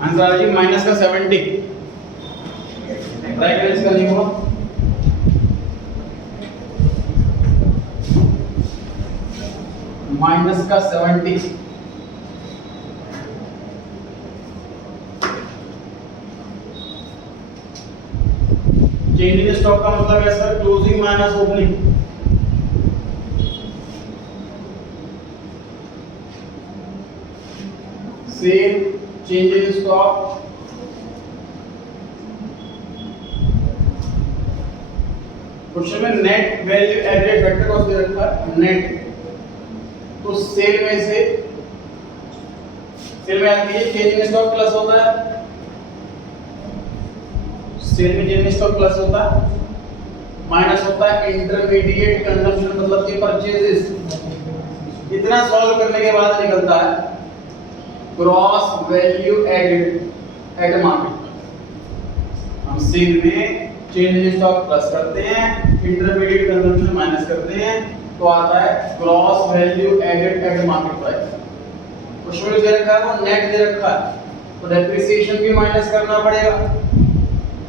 आंसर आ जी माइनस का 70। ट्राई करें इसका नहीं होगा। माइनस का 70 चेंज इन स्टॉक का मतलब है sir closing minus opening. Sale change in stock question में net value added factor cost दे रखा है नेट, तो सेल में से सेल में आती है चेंज इन स्टॉक प्लस होता है, सेल में चेंज इन स्टॉक प्लस होता है, माइनस होता है इंटरमीडिएट कंजम्पशन मतलब कि परचेजेस। इतना सॉल्व करने के बाद निकलता है gross value added at market. हम सेल में चेंज इन स्टॉक प्लस करते हैं, इंटरमीडिएट कंजम्पशन माइनस करते हैं, तो आता है gross value added at market price. उसमें जो दे रखा है वो नेट दे रखा है, तो डेप्रिसिएशन भी माइनस करना पड़ेगा।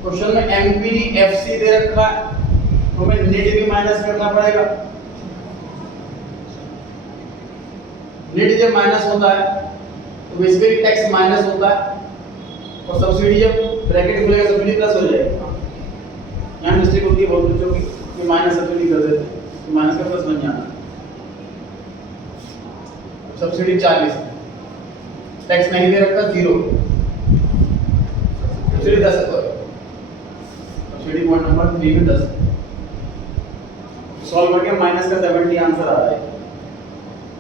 क्वेश्चन में एमपीडी एफसी दे रखा है, तो हमें नेट भी माइनस करना पड़ेगा। नेट जब माइनस होता है तो बेसिकली टैक्स माइनस होता है, और सब्सिडी जब ब्रैकेट खुलेगा सब्सिडी प्लस हो जाएगा। यहाँ मिस्टेक होती है बहुत बच्चों की कि माइनस सब्सिडी कर देते हैं, तो माइनस का प्लस बन जाना। सब्सिडी 40, टैक्स नहीं दे रखा 0, सब्सिडी 10 है, सब्सिडी पॉइंट नंबर 3 में 10। सॉल्व करके माइनस का 70 आंसर आ रहा है।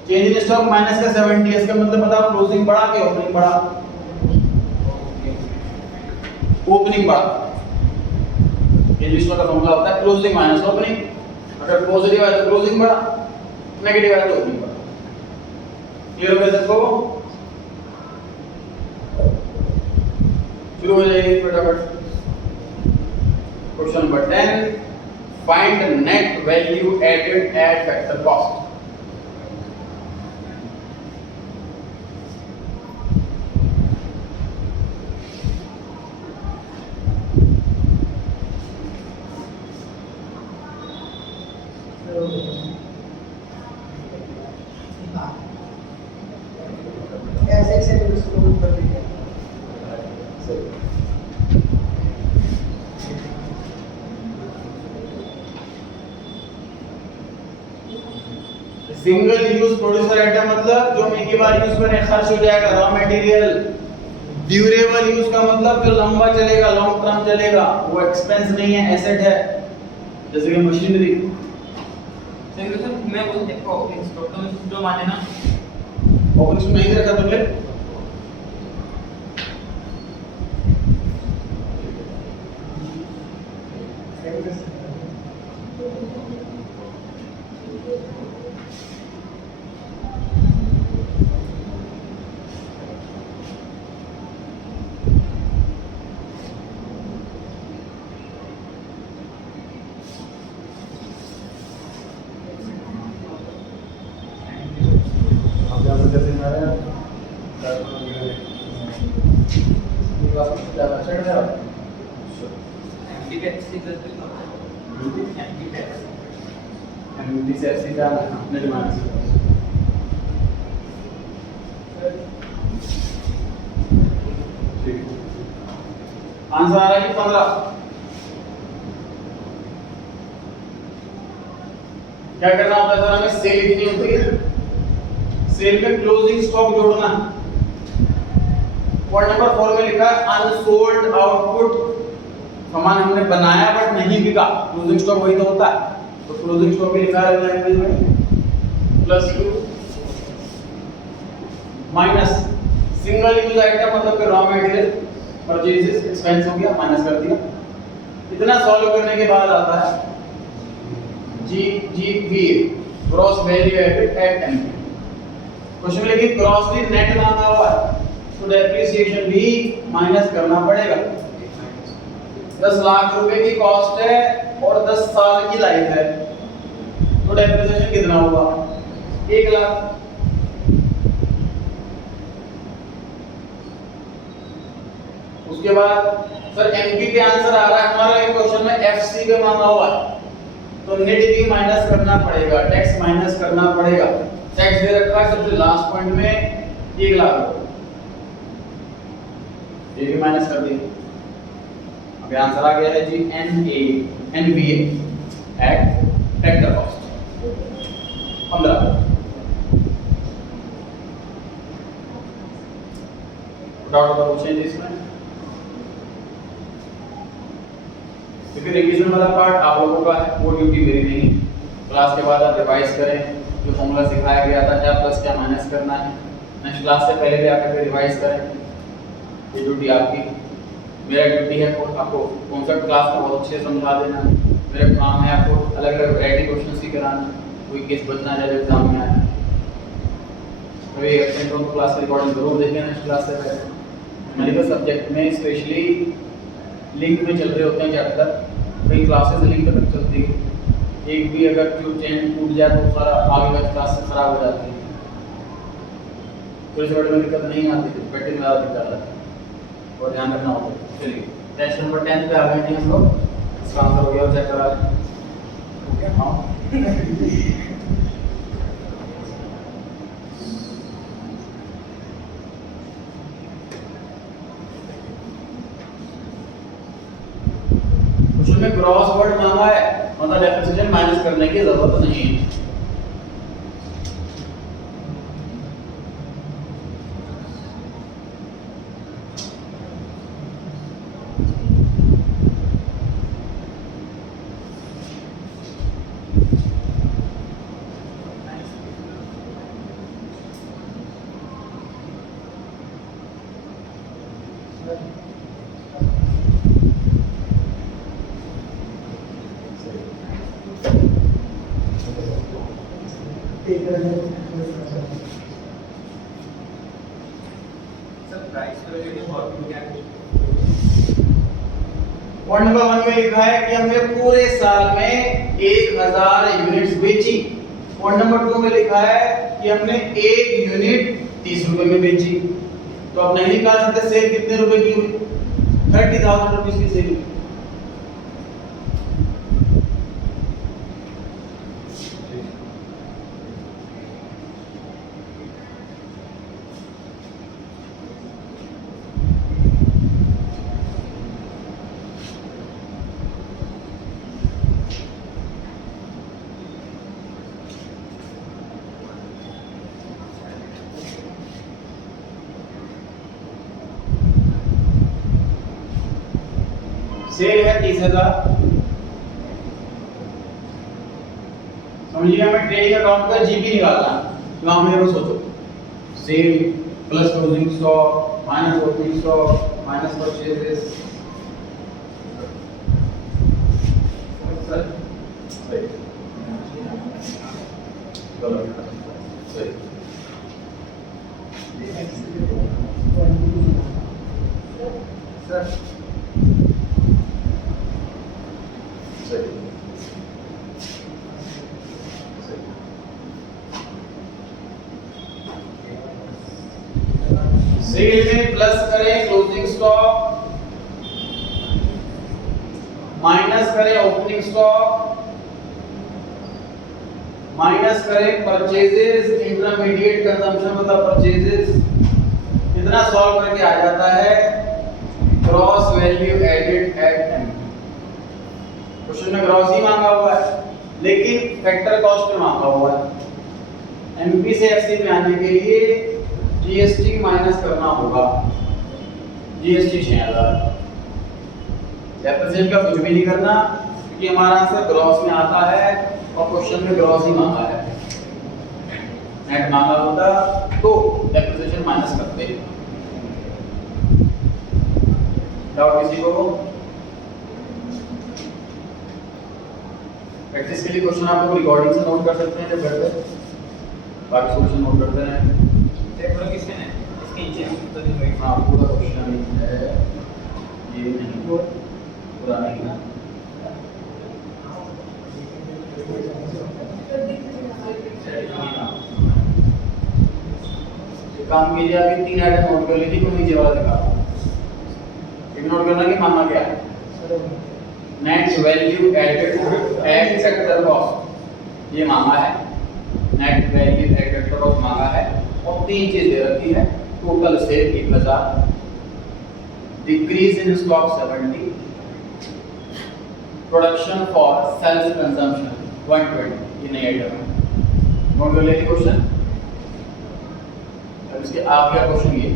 चेंज इन स्टॉक माइनस का 70, इसका मतलब बताओ क्लोजिंग बढ़ा के ओपनिंग बढ़ा? ओपनिंग बढ़ा। चेंज इन स्टॉक का फॉर्मूला होता है क्लोजिंग माइनस ओपनिंग। अगर पॉजिटिव है तो क्लोजिंग बढ़ा, नेगेटिव है तो ओपनिंग बढ़ा। क्लियर हो गया सबको? शुरू हो जाएगी फटाफट। Question number 10, find net value added at factor cost. Single use producer item मतलब जो हम एक ही बार यूज करें खर्च हो जाएगा, रॉ मटेरियल। ड्यूरेबल यूज का मतलब जो लंबा चलेगा, लॉन्ग टर्म चलेगा, वो एक्सपेंस नहीं है, एसेट है, जैसे कि मशीनरी। सर मैं बोल देखो स्टॉक में जो माने ना ओपनिंग नहीं रखा तुमने, आंसर आ रहा है 15। क्या करना होता है सर हमें? सेल कितनी होती है, सेल में क्लोजिंग स्टॉक जोड़ना। पॉइंट नंबर 4 में लिखा है अनसोल्ड आउटपुट, सामान हमने बनाया बट नहीं बिका, क्लोजिंग स्टॉक वही तो होता है। तो क्लोजिंग स्टॉक भी लिखा है लैंग्वेज में +2 माइनस सिंगल यूज आइटम मतलब कि रॉ मटेरियल परचेजेस एक्सपेंस हो गया, माइनस कर दिया। इतना सॉल्व करने के बाद आता है GGV gross value added at MP. Question में लेकिन ग्रॉसली नेट मांगा हुआ है, तो डेप्रिसिएशन भी माइनस करना पड़ेगा। 10 लाख रुपए की कॉस्ट है और 10 साल की लाइफ है, तो डेप्रिसिएशन कितना होगा? 1 लाख। उसके बाद सर एमपी के आंसर आ रहा है हमारा एक क्वेश्चन में एफसी पे मांगा हुआ है, तो नेट भी माइनस करना पड़ेगा, टैक्स माइनस करना पड़ेगा। टैक्स दे रखा है सबसे लास्ट पॉइंट में 1 लाख, ये भी माइनस कर दिए। अब आंसर आ गया है जी NVA at factor cost 15। Doubt का क्वेश्चन है इसमें, क्योंकि रिवीजन वाला पार्ट आप लोगों का है, वो ड्यूटी मेरी नहीं। क्लास के बाद आप रिवाइज करें, जो फॉर्मूला सिखाया गया था क्या प्लस क्या माइनस करना है, नेक्स्ट क्लास से पहले भी आकर के रिवाइज करें, ये ड्यूटी आपकी। मेरा ड्यूटी है आपको कॉन्सेप्ट क्लास को बहुत अच्छे से समझा देना, मेरा काम है आपको अलग अलग वैरायटी क्वेश्चन ही कराना, कोई केस बचना जाए एग्जाम में आए। तो ये एब्सेंट हो क्लास की रिकॉर्डिंग जरूर देखें नेक्स्ट क्लास से पहले। मेडिकल सब्जेक्ट में स्पेशली लिंक में चल रहे होते हैं चैप्टर, कई क्लासेस लिंक तक चलती है, एक भी अगर जो चेन टूट जाए तो सारा आगे का क्लास से खराब हो जाती है। थोड़ी सी बड़ी में दिक्कत नहीं आती थी, बैठने में ज़्यादा दिक्कत आती है और ध्यान रखना होता है। चलिए टेस्ट नंबर 10 पे आ गए थे हम लोग, इसका आंसर हो गया, चेक करा लें। हाँ उसमें क्रॉस वर्ड मांगा है, मतलब डेप्रिसिएशन माइनस करने की जरूरत नहीं है। पॉइंट नंबर 1 में लिखा है कि हमने पूरे साल में 1000 यूनिट्स बेची। पॉइंट नंबर 2 में लिखा है कि हमने 1 यूनिट 30 रुपए में बेची। तो आप नहीं निकाल सकते सेल कितने रुपए की हुई? 30,000 रुपीस की सेल हुई। सेल है 30,000। समझिए हमें ट्रेडिंग अकाउंट का जीपी निकालना, तो हम ये सोचो sale plus closing stock minus opening stock minus purchases. सही सही सर सेल में प्लस करें क्लोजिंग स्टॉक, माइनस करें ओपनिंग स्टॉक, माइनस करें परचेजेस, इंटरमीडिएट कंजम्पशन मतलब परचेजेस। इतना सॉल्व करके आ जाता है gross value added at M. Question में ग्रॉस ही मांगा हुआ है लेकिन फैक्टर कॉस्ट में मांगा हुआ है। एमपी से एफसी में आने के लिए जीएसटी माइनस करना होगा, जीएसटी 6000। डेप्रिसिएशन का कुछ भी नहीं करना क्योंकि हमारा आंसर ग्रॉस में आता है और क्वेश्चन में ग्रॉस ही मांगा है। नेट मांगा होता तो डेप्रिसिएशन माइनस करते। डाउट किसी को? प्रैक्टिस के लिए क्वेश्चन आप लोग रिकॉर्डिंग से नोट कर सकते हैं जब घर पे, बाकी सोल्यूशन नोट करते हैं। पूरा क्वेश्चन है इसके नीचे तो हाँ पूरा क्वेश्चन है ये नहीं। पूरा नहीं ना। काम कीजिए, अभी 3 आइटम नोट कर लीजिए, मैं नीचे वाला दिखा रहा हूं। एक नोट करना कि माना क्या है, net value added at factor cost, ये मांगा है। नेट वैल्यू एडेड कॉस्ट मांगा है और 3 चीज दे रखी है। Total sale 1000, decrease in stock 70, production for self consumption 120, ये नई आइटम है। नोट कर लीजिए क्वेश्चन। अब इसके आगे का क्वेश्चन ये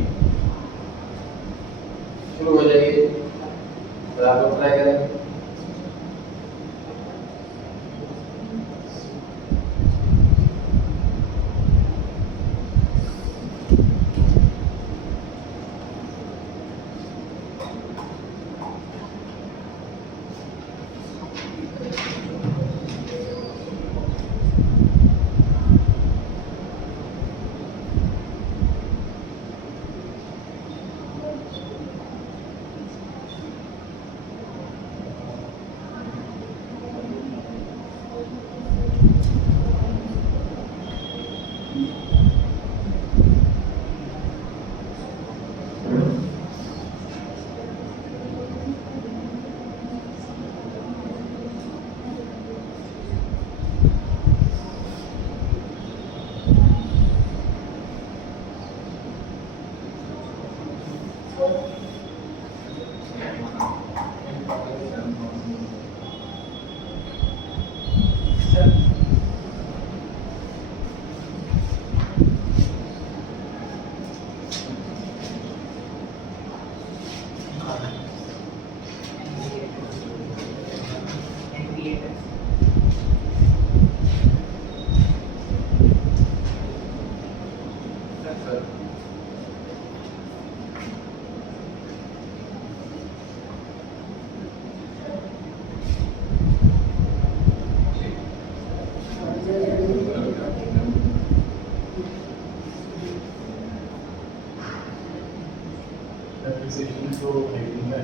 शुरू हो जाइए, तो आप लोग ट्राई करेंगे। Depreciation तो नेगेटिव है।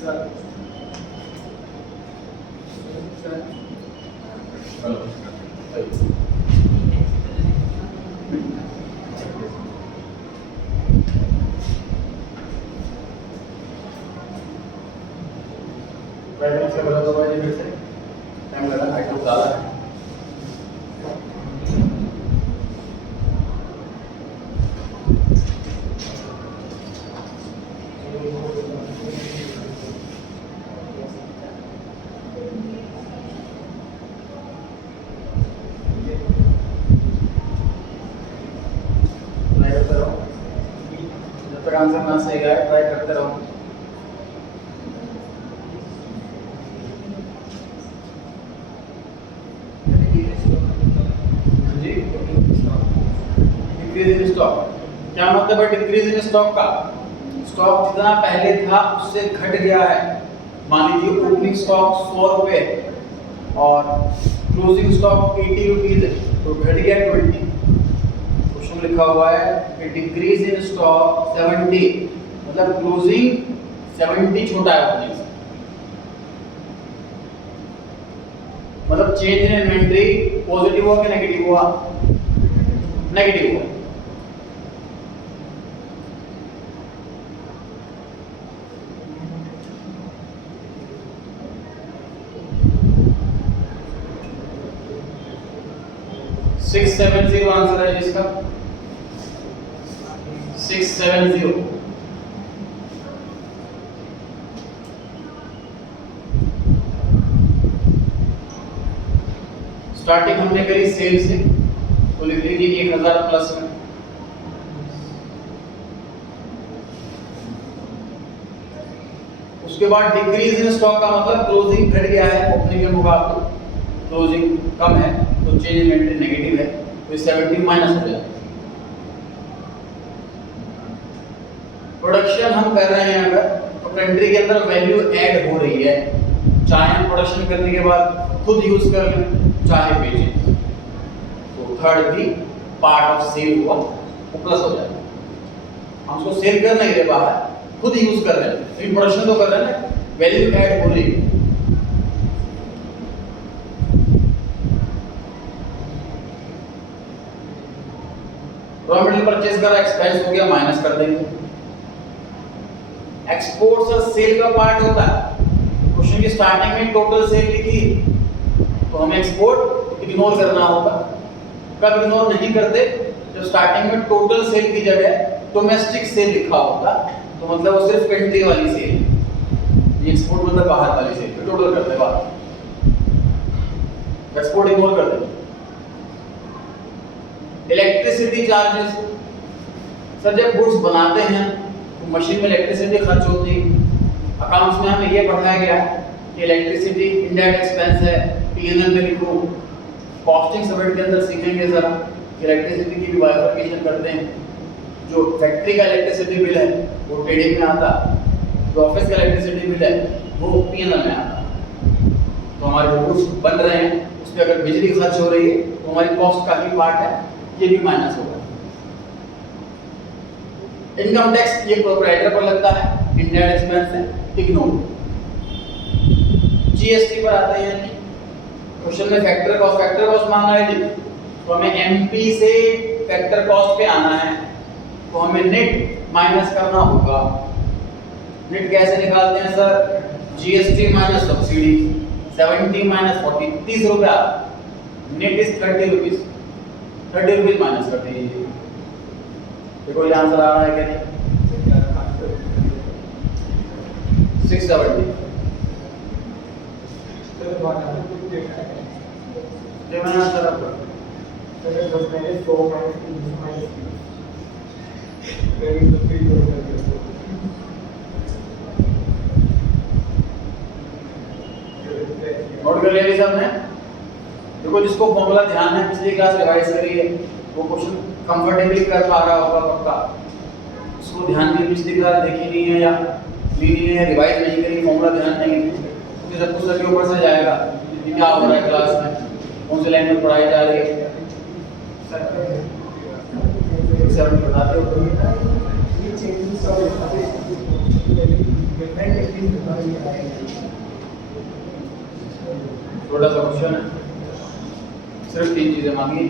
सर राइट से बता दो भाई, फिर से टाइम लगा, आइटम ज़्यादा है। ट्राई करते रहो, जब तक आंसर ना सही आए ट्राई करते रहो। डिक्रीज इन स्टॉक, क्या मतलब है डिक्रीज इन स्टॉक का? स्टॉक जितना पहले था उससे घट गया है। मान लीजिए ओपनिंग स्टॉक 100 रुपए और क्लोजिंग स्टॉक 80 रुपीज है, तो घट गया 20। क्वेश्चन लिखा हुआ है कि डिक्रीज इन स्टॉक 70, मतलब क्लोजिंग 70 छोटा है ओपनिंग से, मतलब चेंज इन इन्वेंटरी पॉजिटिव हुआ कि नेगेटिव हुआ? नेगेटिव हुआ। सिक्स 670 आंसर है इसका, 670। स्टार्टिंग हमने करी सेल से, तो लिख लीजिए 1000 प्लस में। उसके बाद डिक्रीज इन स्टॉक का मतलब क्लोजिंग घट गया है ओपनिंग के मुकाबले, क्लोजिंग कम है तो चेंज इन्वेंटरी नेगेटिव है, तो 70 माइनस हो जाएगा। प्रोडक्शन हम कर रहे हैं अगर, तो कंट्री के अंदर वैल्यू ऐड हो रही है, चाहे हम प्रोडक्शन करने के बाद खुद यूज कर लें चाहे बेचें। थर्ड की पार्ट ऑफ सेल हुआ वो प्लस हो जाएगा। हम उसको सेल कर नहीं रहे बाहर, खुद यूज कर रहे हैं, लेकिन प्रोडक्शन तो कर रहे हैं ना, वैल्यू ऐड हो रही है। रॉ मटेरियल परचेज करा, एक्सपेंस हो गया, माइनस कर देंगे। एक्सपोर्ट्स और सेल का पार्ट होता है। क्वेश्चन की स्टार्टिंग में टोटल सेल लिखी तो हमें एक्सपोर्ट इग्नोर करना होगा। कब इग्नोर नहीं करते? जब स्टार्टिंग में टोटल सेल की जगह डोमेस्टिक सेल लिखा होगा, तो मतलब वो सिर्फ कंट्री वाली सेल, ये एक्सपोर्ट मतलब बाहर वाली सेल, तो टोटल करते बाहर, एक्सपोर्ट इग्नोर कर देंगे। इलेक्ट्रिसिटी चार्जेस, सर जब गुड्स बनाते हैं तो मशीन में इलेक्ट्रिसिटी खर्च होती है। अकाउंट्स में हमें ये पढ़ाया गया है कि इलेक्ट्रिसिटी इनडायरेक्ट एक्सपेंस है, पीएनएल में लिखो। कॉस्टिंग सब्जेक्ट के अंदर सीखेंगे जरा इलेक्ट्रिसिटी की भी बाइफरकेशन करते हैं। जो फैक्ट्री का इलेक्ट्रिसिटी बिल है वो ट्रेडिंग में आता, जो ऑफिस का इलेक्ट्रिसिटी बिल है वो पीएनएल में आता। तो हमारे जो गुड्स बन रहे हैं उस पर अगर बिजली खर्च हो रही है तो हमारी कॉस्ट का ही पार्ट है, ये भी माइनस होगा। इनकम टैक्स ये प्रोप्राइटर पर लगता है, इंडायरेक्ट एक्सपेंस है, इग्नोर। जीएसटी पर आते हैं, क्वेश्चन में फैक्टर कॉस्ट मांगा है जी, तो हमें एमपी से फैक्टर कॉस्ट पे आना है, तो हमें नेट माइनस करना होगा। नेट कैसे निकालते हैं सर? जीएसटी माइनस सब्सिडी, 70 माइनस 40, 30 रुपया, नेट इज 30 रुपीज, 30 रुपीज माइनस कर दीजिए। देखो ये आंसर आ रहा है क्या नहीं? 670। ये मैंने आंसर आपको नोट कर लिया सबने? देखो जिसको फॉर्मूला ध्यान है, पिछली क्लास रिवाइज करी है, वो क्वेश्चन कंफर्टेबली कर पा रहा होगा पक्का। उसको ध्यान में पिछली क्लास देखी नहीं है या ली नहीं है, रिवाइज नहीं करी, फॉर्मूला ध्यान नहीं है, तो सब कुछ सबके ऊपर से जाएगा कि क्या हो रहा है क्लास में, कौन सी लाइन में पढ़ाई जा रही है। सर बताते हो थोड़ा सा क्वेश्चन है, सिर्फ 3 चीजें मांगी।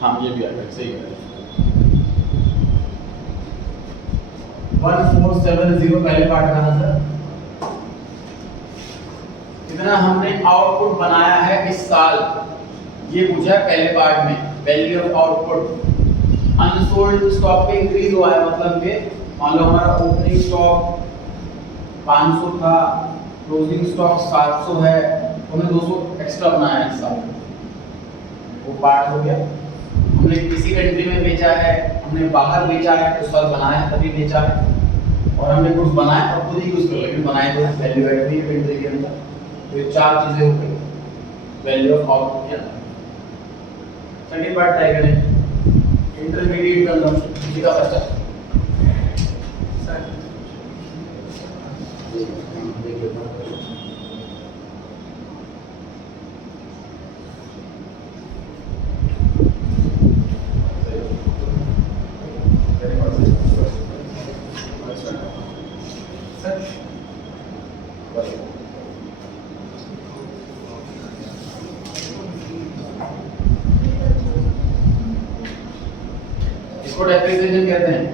हाँ ये भी आ गया, सही है। 1470 पहले पार्ट का आंसर। इतना हमने आउटपुट बनाया है इस साल, ये पूछा है पहले पार्ट में, value of output. Unsold stock पे इंक्रीज हुआ है, मतलब कि मान लो हमारा ओपनिंग स्टॉक 500 था, क्लोजिंग स्टॉक 700 है, तो हमने 200 एक्स्ट्रा बनाया है इस साल, वो पार्ट हो गया। हमने किसी कंट्री में बेचा है, हमने बाहर बेचा है, उस साल बनाया है तभी बेचा है, और हमने कुछ बनाया और खुद ही यूज कर, लेकिन बनाए तो वैल्यू ऐड भी कंट्री के अंदर। तो ये 4 चीजें हो गई वैल्यू ऑफ आउटपुट के अंदर। सेकंड पार्ट ट्राई करें, इंटरमीडिएट कंजम्पशन, किसी का खर्चा इसको डेप्रिसिएशन कहते हैं।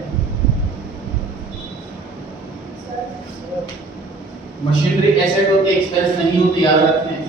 मशीनरी एसेट होती है, एक्सपेंस नहीं होती, याद रखें।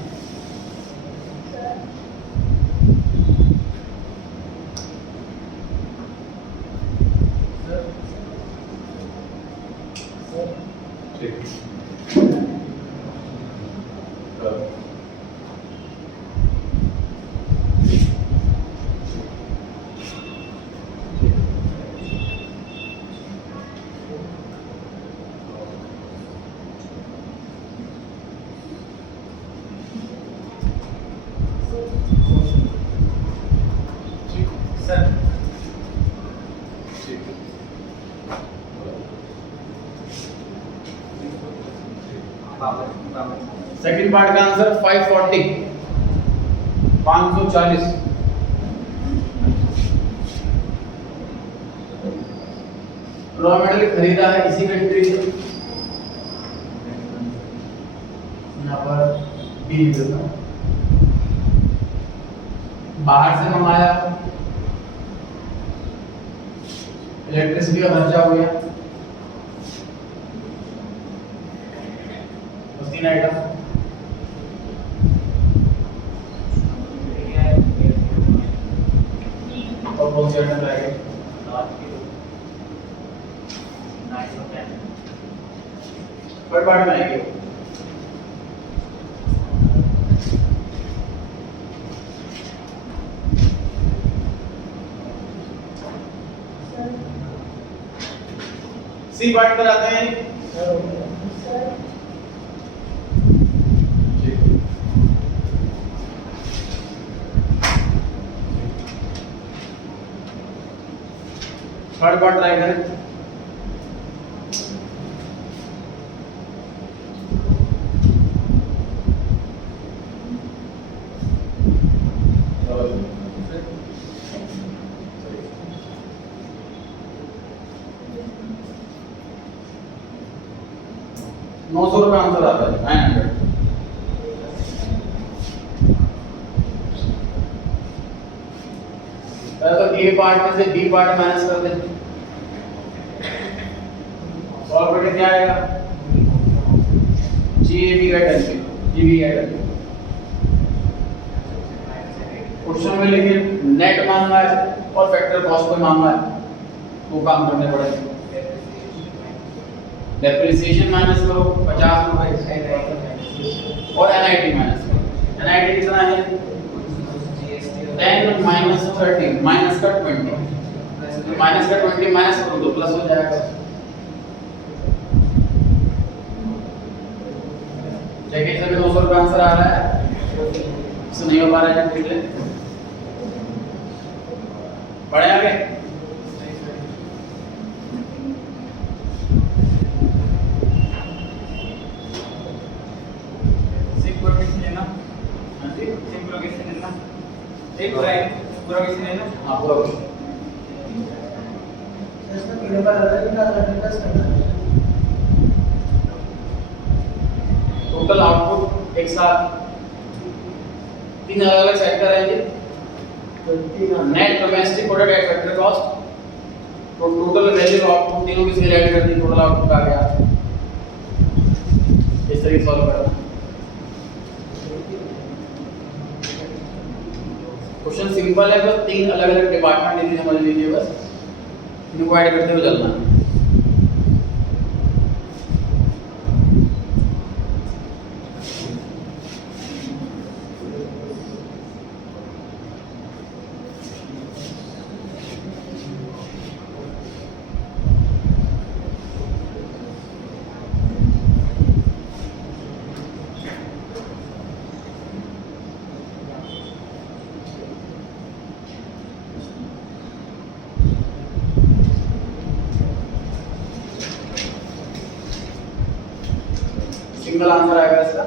सेकंड पार्ट का आंसर 540 540। रॉ मेटेरियल खरीदा है इसी कंट्री से, यहाँ पर बी लिख देता हूं। बाहर से मंगाया, इलेक्ट्रिसिटी का खर्चा हो गया, बस 3 आइटम। और कौन से आइटम रह गए? थर्ड पार्ट में आएंगे। सी पार्ट पर आते हैं। थर्ड पार्ट ट्राई करें। ₹900 आंसर आता है 900। तो ए पार्ट में से बी पार्ट माइनस कर दें, सॉल्व करके क्या आएगा? जीएबी का टेंशन, जीबी का टेंशन। क्वेश्चन में लेकिन नेट मांगा है और फैक्टर कॉस्ट को मांगा है, तो काम करने पड़ेगा। डेप्रिसिएशन माइनस करो 50 रुपए और एनआईटी माइनस करो। एनआईटी कितना है? 10 माइनस 30 माइनस का 20, माइनस का 20 माइनस करो तो प्लस हो जाएगा। देखिए सभी ₹900 आंसर आ रहा है, इससे नहीं हो पा रहा है देख ले। बढ़े आगे। एक पूरा क्वेश्चन है ना? हाँ पूरा टोटल आउटपुट एक साथ 3 अलग-अलग सेक्टर है जी। Net domestic product at factor cost, तो टोटल वैल्यू आउटपुट तीनों की ऐड कर दी, टोटल आउटपुट आ गया। इस तरीके से सॉल्व करना। क्वेश्चन सिंपल है, बस 3 अलग-अलग डिपार्टमेंट इतनी समझ लीजिए, बस इनको ऐड करते हुए चलना है। सिंगल आंसर आएगा इसका।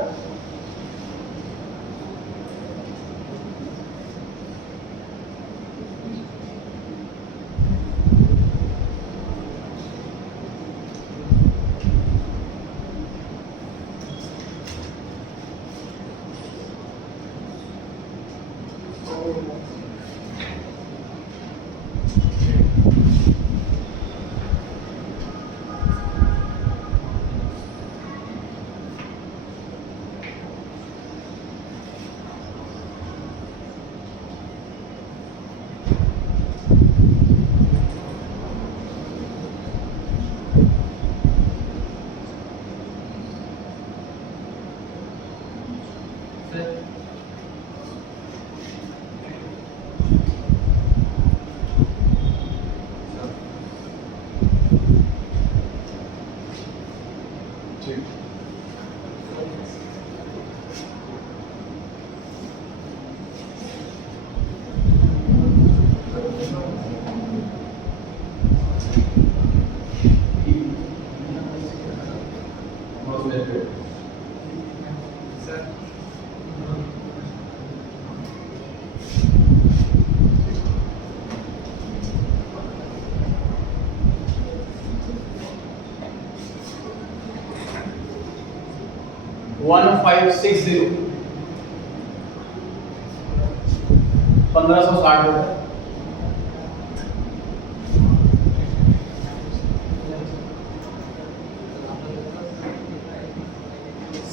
1560 1560 रुपए।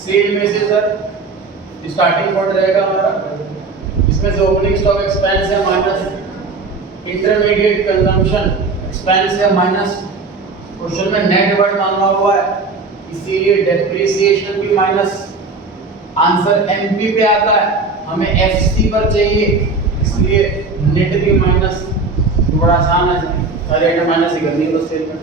सेल में से सर स्टार्टिंग पॉइंट रहेगा हमारा, इसमें से ओपनिंग स्टॉक एक्सपेंस है माइनस इंटरमीडिएट कंजम्पशन एक्सपेंस है माइनस, क्वेश्चन में नेट वर्थ मांगा हुआ है इसीलिए डेप्रिसिएशन भी माइनस, आंसर एमपी पे आता है, हमें एफसी पर चाहिए इसलिए नेट भी माइनस। तो बड़ा आसान है, सारे आइटम माइनस ही करनी है बस सेल में।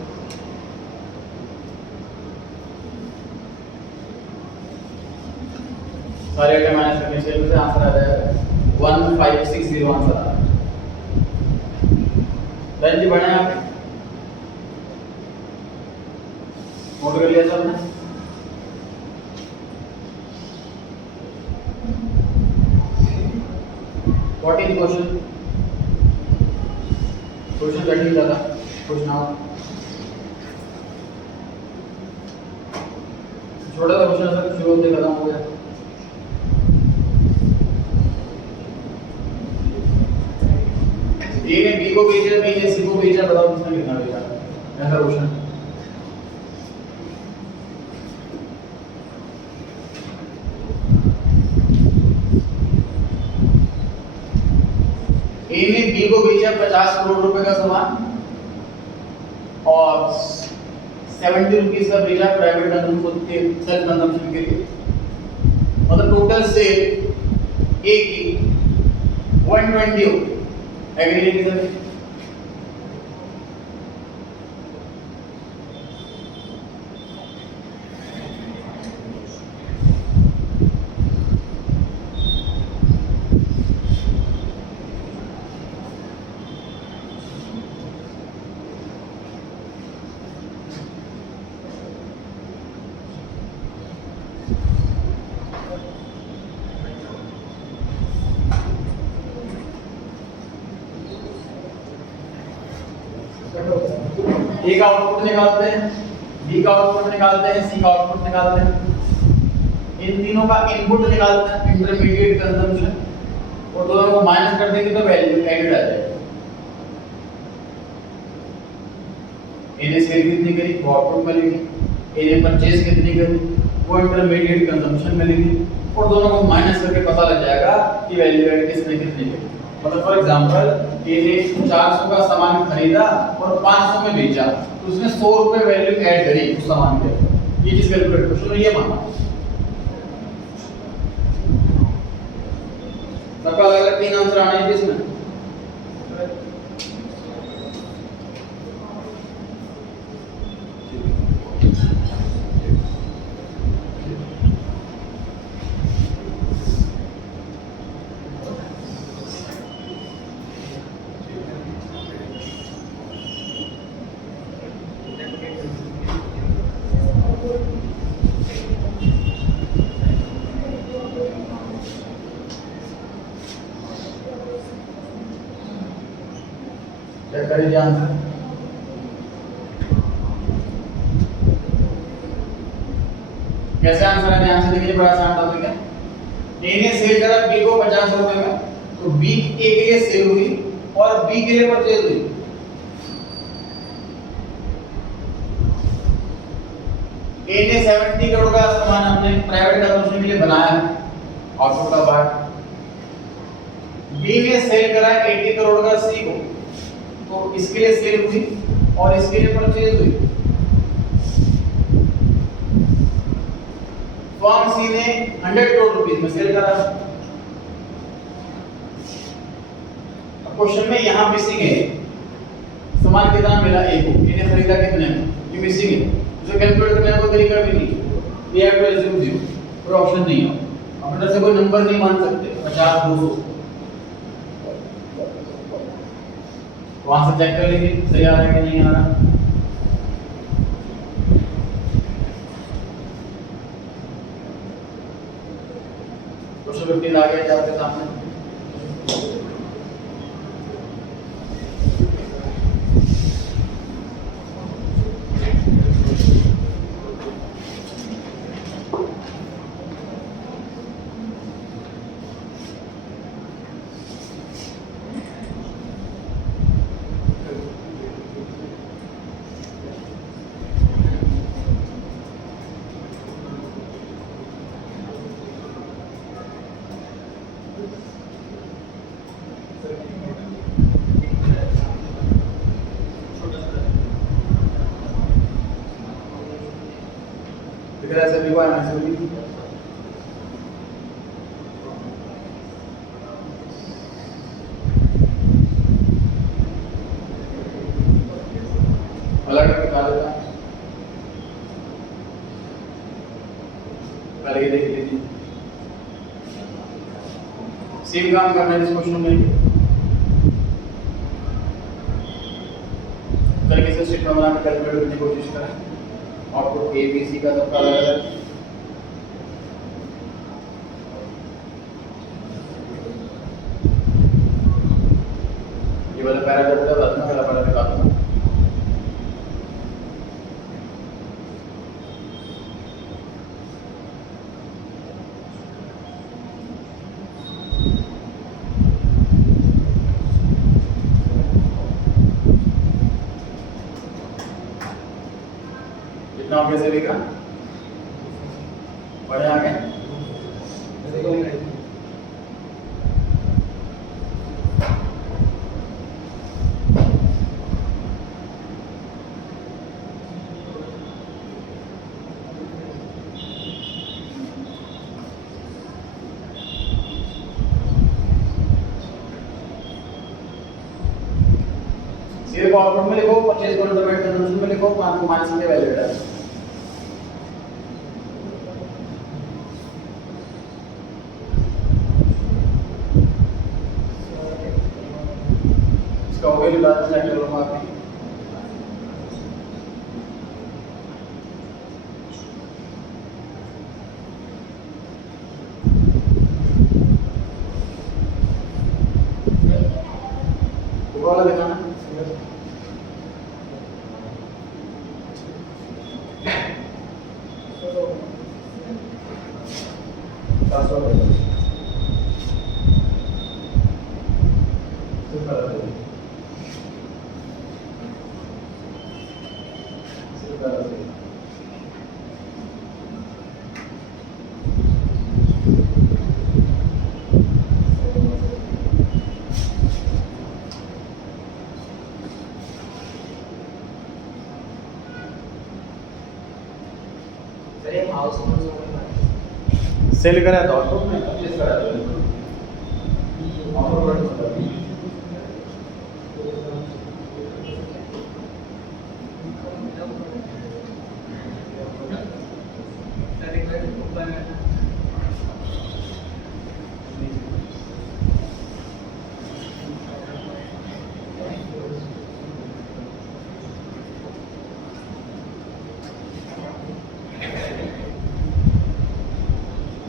सारे आइटम माइनस करने से आंसर आ जाएगा 1560 आंसर आ रहा है। देन जी बढ़े आप नोट कर लिया सबने? क्वेश्चन कठिन था कुछ ना हो, छोटा सा क्वेश्चन सर शुरू होते खत्म हो गया। ए ने बी को भेजा, बी ने सी को भेजा, बताओ किसने कितना भेजा? ऐसा क्वेश्चन। ए ने बी को भेजा 50 करोड़ रुपए का सामान और 70 रुपीस का भेजा प्राइवेट कंजम्पशन सेल्फ कंजम्पशन के लिए, मतलब टोटल सेल ए की 120 हो। एग्री नहीं सर? ए का आउटपुट निकालते हैं, बी का आउटपुट निकालते हैं, सी का आउटपुट निकालते हैं, इन तीनों का इनपुट निकालते हैं इंटरमीडिएट कंजम्पशन, और दोनों को माइनस कर देंगे तो वैल्यू एडेड आ जाएगी। ए ने सेल कितनी करी वो आउटपुट मिलेगी, ए ने परचेज कितनी करी वो इंटरमीडिएट कंजम्पशन मिलेगी, और दोनों को माइनस करके पता लग जाएगा कि वैल्यू एड किसने कितनी करी। मतलब फॉर एग्जांपल ए ने 400 का सामान खरीदा और 500 में बेचा तो उसने 100 रुपए वैल्यू ऐड करी उस सामान पे। ये चीज कैलकुलेट क्वेश्चन ये माना सबका अलग अलग 3 आंसर आने हैं इसमें। चेक करिए आंसर। कैसे आंसर है? ध्यान से देखिए, बड़ा आसान टॉपिक है। ए ने सेल करा बी को 50 रुपए में, तो बी ए के लिए सेल हुई और बी के लिए परचेज हुई। ए ने 70 करोड़ का सामान हमने प्राइवेट कंजम्पशन के लिए बनाया है, आउटपुट का पार्ट। बी ने सेल करा 80 करोड़ का सी को, तो इसके लिए सेल हुई और इसके लिए परचेज हुई। फर्म सी ने 100 करोड़ रुपीस में सेल करा। अब क्वेश्चन में यहां मिसिंग है, सामान कितना मिला ए को, इन्हें खरीदा कितने में, ये मिसिंग है। जो कैलकुलेट करने का कोई तरीका भी नहीं, वी हैव टू अज्यूम 0, कोई ऑप्शन नहीं है। अपने से कोई नंबर नहीं मान सकते 50 200, वहां से चेक कर लेंगे सही आ रहा है कि नहीं आ रहा। क्वेश्चन 15 आ गया आपके सामने। दिख रहा है सभी को एमएसएमई अलग दिखा देता है पहले ये देख लीजिए सेम काम करना है इस क्वेश्चन में तरीके से स्टेटमेंट बना के कैलकुलेट करने की कोशिश करें आउटपुट ए बी सी का सबका अलग अलग ये वाला पैराग्राफ का बाद में पहला पैराग्राफ निकालूंगा कितना कैसे लेगा पढ़े आगे सिर्फ आउटपुट में लिखो परचेज कंजम्पशन में लिखो आपको माइनस के वैल्यू डाल इसका हो गया बाद में चेक करूंगा आपने वाला दिखाना सेल करा तो आउटपुट में परचेज करा तो आउटपुट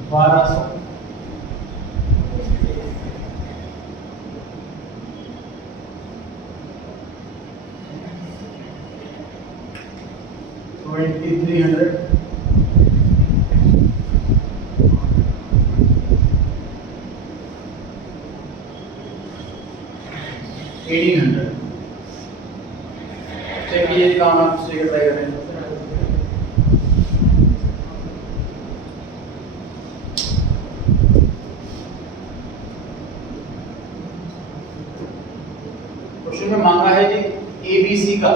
$1200 $2300 $1800 चलिए ये काम आप ट्राई करें क्वेश्चन में मांगा है जी एबीसी का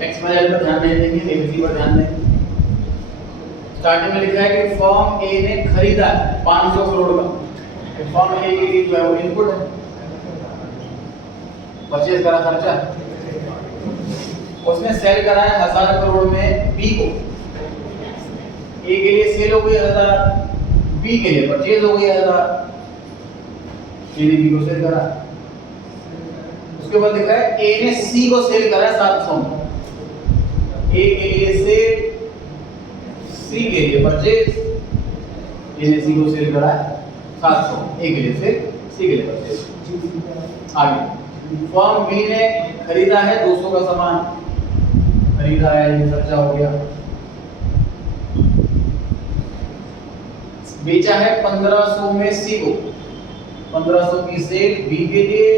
एक्स वाई पर ध्यान नहीं देंगे एबीसी पर ध्यान देंगे स्टार्टिंग में लिखा है कि फर्म ए ने खरीदा 500 करोड़ का फर्म ए की जो है वो इनपुट है परचेज करा खर्चा उसने सेल करा है 1000 करोड़ में बी को ए के लिए सेल हो गई 1000 बी के लिए परचेज हो गई 1000 बी को सेल करा उसके बाद लिखा है ए ने सी को सेल करा 700 में ए के लिए सेल सी के लिए परचेज ए ने सी को सेल करा 700 ए के लिए सेल सी के लिए परचेज आगे फर्म बी ने खरीदा है 200 का सामान खरीदा है ये खर्चा हो गया बेचा है 1500 में सी को 1500 की सेल बी के लिए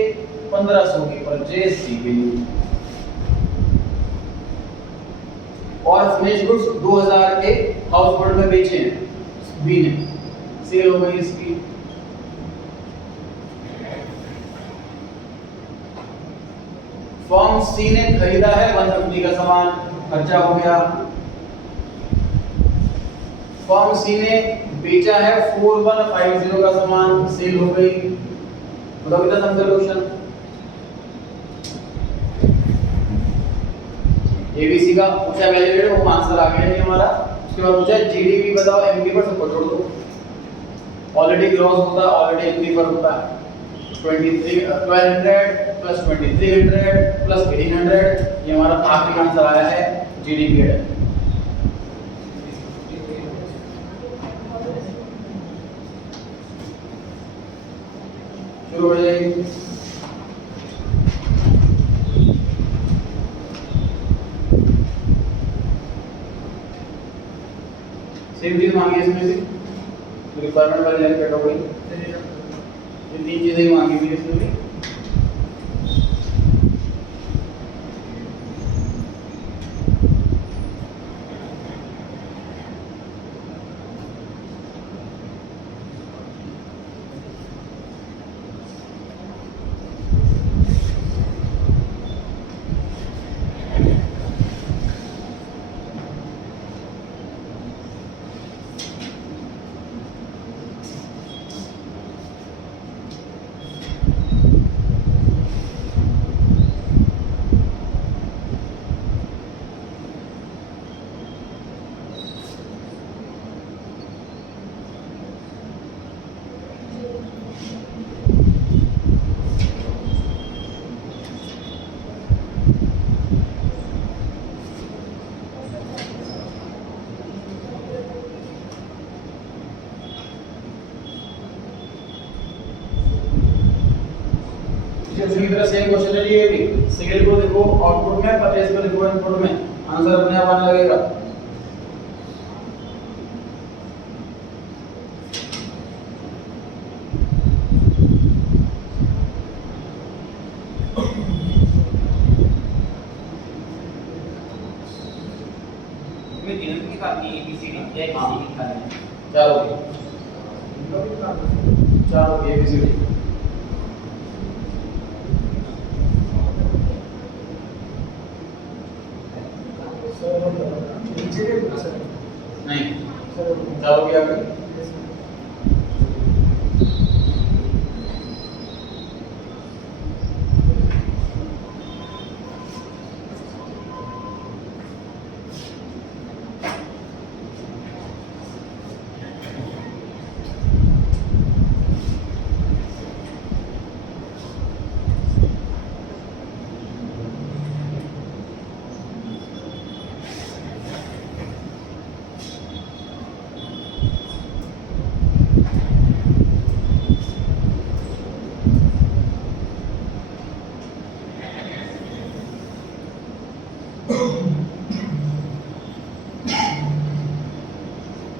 1500 की परचेज सी के लिए और फिनिश गुड्स 2000 के हाउस होल्ड में बेचे हैं बी ने सेल हो गई इसकी फर्म सी ने खरीदा है 150 का सामान खर्चा हो गया फर्म सी ने बेचा है 4150 का सामान, सेल हो गई। बताओ कितना आंसर क्वेश्चन। एबीसी का पूछा वैल्यूएट, वो आंसर आ गया है हमारा। उसके बाद पूछा जीडीपी बताओ, एमडी पर सबको जोड़ दो। ऑलरेडी ग्रॉस होता है, ऑलरेडी एमडी पर होता है। 1200 प्लस 2300 प्लस 1800, ये हमारा आखिरी आंसर आया है जीडीपी है। शुरू हो जाएगी। सेम चीज मांगी है इसमें भी, रिक्वायरमेंट वाली लाइन कट हो गई। ये तीन चीजें ही मांगी थी इसमें भी। उसी तरह सेम क्वेश्चन है ये भी। सेल को देखो आउटपुट में, परचेज को देखो इनपुट में, आंसर अपने आप आने लगेगा। मैं तीनों की निकालनी है, एबीसीडी या एबीसीडी निकालनी है। चलो चलो एबीसीडी नहीं चलो क्या करें।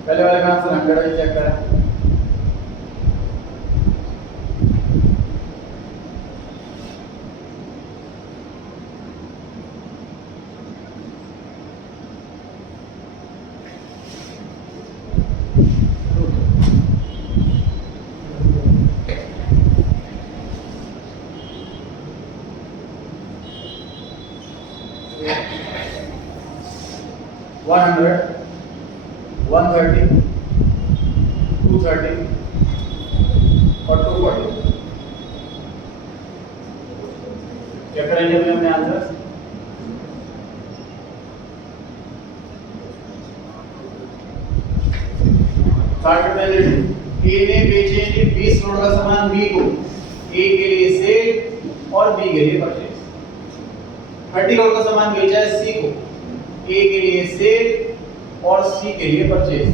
पहले वाले का आंसर 100 ही चेक करें। वन हंड्रेड 130 230 और 240 क्या करेंगे अपने आंसर। ए ने बेचे 20 करोड़ का सामान बी को, ए के लिए सेल और बी के लिए परचेज। 30 करोड़ का सामान बेचा है सी को, ए के लिए सेल और सी के लिए परचेज।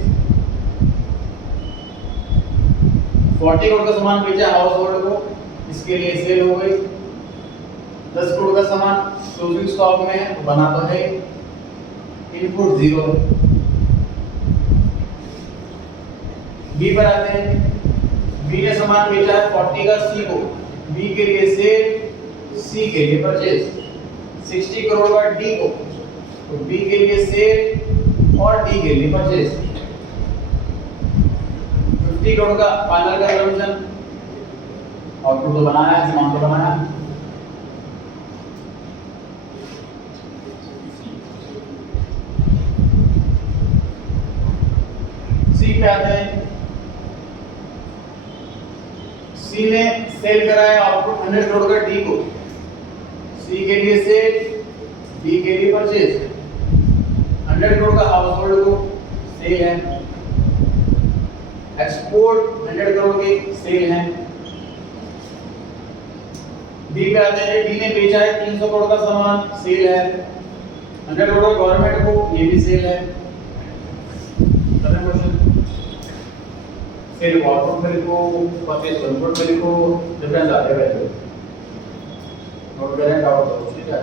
40 करोड़ का सामान बेचा हाउस होल्ड को, इसके लिए सेल हो गई। 10 करोड़ का सामान क्लोजिंग स्टॉक में है, बना तो है, इनपुट 0 है। बी पर आते हैं। बी ने सामान बेचा है 40 का सी को, बी के लिए सेल, सी के लिए परचेज। 60 करोड़ का डी को, तो बी के लिए सेल और डी के लिए परचेज। 50 करोड़ का फाइनल कंजम्पशन, आउटपुट तो बनाया है, सामान तो बनाया है। सी पे आते हैं। सी ने सेल करा है आउटपुट 100 करोड़ का डी को, सी के लिए सेल, डी के लिए परचेज। 100 करोड़ का हाउस होल्ड को सेल है, एक्सपोर्ट 100 करोड़ की सेल है। डी पे आते हैं, डी ने बेचा है 300 करोड़ का सामान, सेल है। 100 करोड़ गवर्नमेंट को, ये भी सेल है। क्वेश्चन सेल आउटपुट मेरे को, परचेज इनपुट मेरे को, डिफरेंस आते हैं। नोट करें, डाउट हो, ठीक है।